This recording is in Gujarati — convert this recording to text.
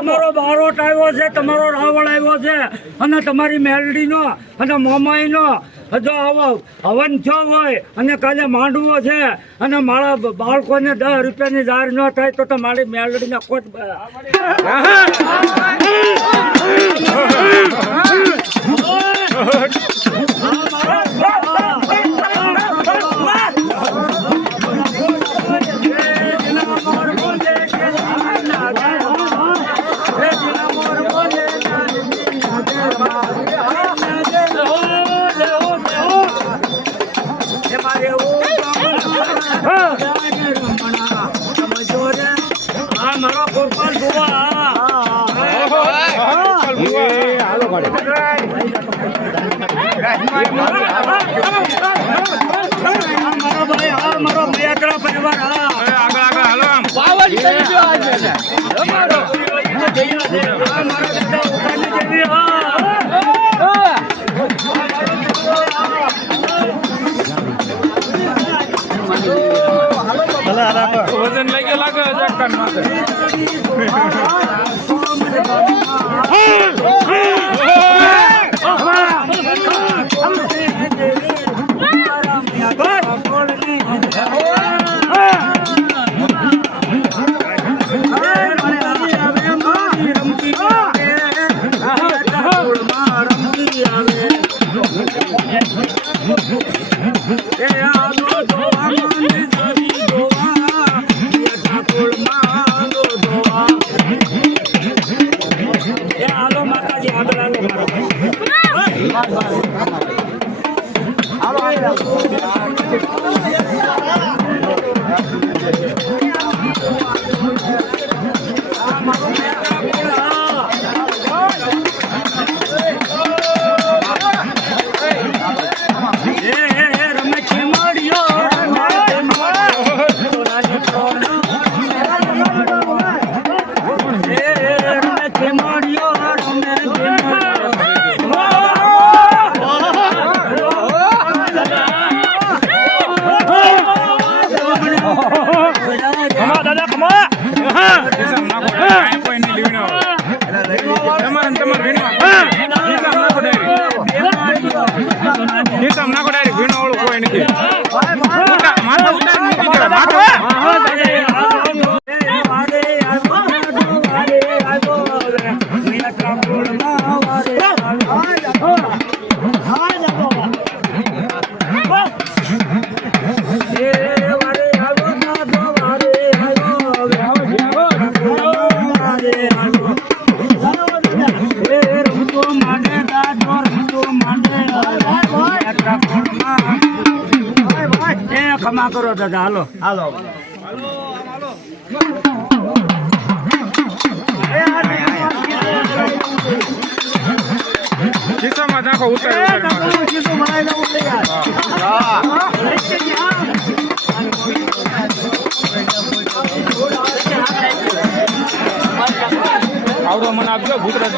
તમારો બારોટ આવ્યો છે, તમારો રાવણ આવ્યો છે અને તમારી મેલડીનો અને મોમાઈનો જો આવો હવન થયો હોય અને કાલે માંડવો છે અને મારા બાળકોને 10 રૂપિયાની જાર ન થાય તો મારી મેલડીને કોટ વજન લઈ લાગે ચક્કર માથે क्षमा करो दादा हालो हालो ખિસ્સામાં નાખો ઉતાર આવડો મને આપજો ગુજરાત